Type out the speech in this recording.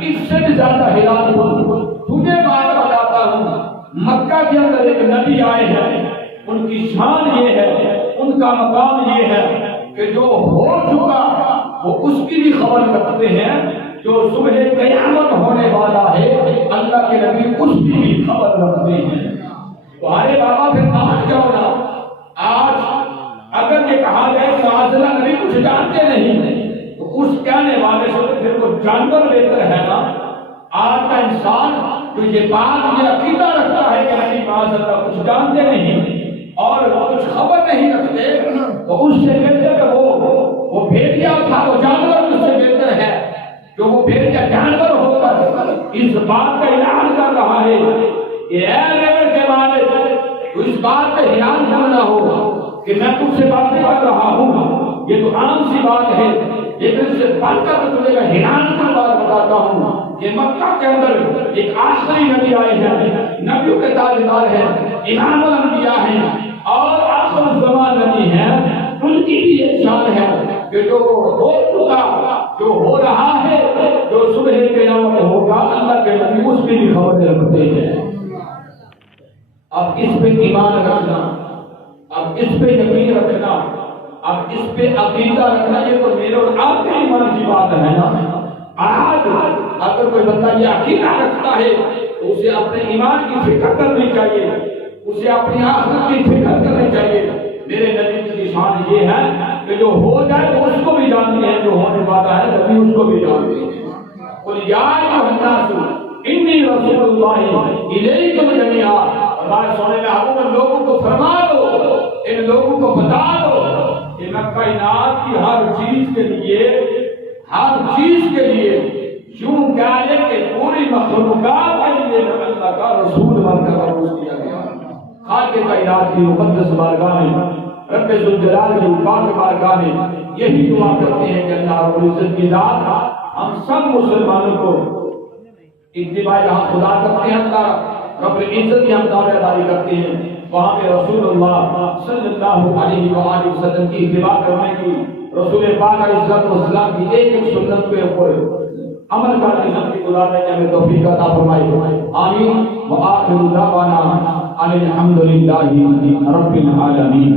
اس سے بھی زیادہ حیران ہوں. تجھے بات بتاتا ہوں، مکہ کے اندر ایک نبی آئے ہیں، ان کی شان یہ ہے، ان کا مقام یہ ہے کہ جو ہو چکا وہ اس کی بھی خبر رکھتے ہیں، جو صبح قیامت ہونے والا ہے اللہ کے نبی اس کی بھی خبر رکھتے ہیں. تمہارے بابا پھر مان جاؤ نا. آج اگر یہ کہا جائے کہ معاذ نبی کچھ جانتے نہیں تو اس کہنے والے سے پھر وہ جانور بہتر ہے نا. آج کا انسان جو یہ بات یہ عقیدہ رکھتا ہے کہ نبی معاذ اللہ کچھ جانتے نہیں اور کچھ خبر نہیں رکھتے، تو اس سے بہتر کہ وہ بھیڑیا تھا، وہ جانور اس سے بہتر ہے جو وہ بھیڑیا جانور ہو کر اس بات کا اعلان کر رہا ہے کہ اے نبی کے مالک، تو اس بات پہ اعلان کرنا ہوگا کہ میں تجھ سے باتیں کر رہا ہوں. یہ تو عام سی بات ہے، لیکن اس سے بڑھ کر تجھے میں حیران کر بات بتاتا ہوں. یہ مکہ کے اندر ایک آخری نبی آئے ہیں، نبیوں کے تاجدار ہیں، امام الانبیاء ہیں اور آخر الزمان نبی ہیں. ان کی بھی ایک شان ہے کہ جو ہو چکا، جو ہو رہا ہے، جو صبح قیامت ہوگا، اللہ کے نبی اس کی بھی خبریں رکھتے ہیں. اب اس پہ ایمان رکھنا، اب اس پہ یقین رکھنا، اب اس پہ عقیدہ رکھنا، یہ تو میرے اور آپ کے ایمان کی بات ہے نا. آج اگر کوئی بندہ یہ عقیدہ رکھتا ہے تو اسے اپنے ایمان کی فکر کرنی چاہیے، اسے اپنی آخرت کی فکر کرنی چاہیے. میرے نبی کی شان یہ ہے کہ جو ہو جائے وہ اس کو بھی جانتے ہیں، جو ہونے والا ہے نبی اس کو بھی جانتے ہیں. قل یا ایھا الناس انی رسول اللہ الیکم جمیعا. اللہ سونے میں حکم لوگوں کو فرما دو، ان لوگوں کو بتا دو کہ میں کائنات کی ہر چیز کے لیے یوں کہے کہ پوری مخلوقات کے لیے اللہ کا رسول بن کر مبعوث کیا گیا. خالق کائنات کی مقدس بارگاہ میں، رب ذوالجلال کی پاک بارگاہ میں یہی دعا کرتے ہیں کہ اللہ رب العزت کی ذات ہم سب مسلمانوں کو اتباع حق خدا کرتے ہیں. اللہ رب العزت کی ہم دعوے داری کرتے ہیں، وہاں پہ رسول اللہ صلی اللہ علیہ وآلہ وسلم کی اتباع کرنے کی، رسول پاک علیہ السلام کی ایک ایک سنت کے اوپر عمل کرنے کی گزارنے کی ہمیں توفیق عطا فرمائے. آمین. وآخر دعوانا ان الحمد للہ رب العالمین.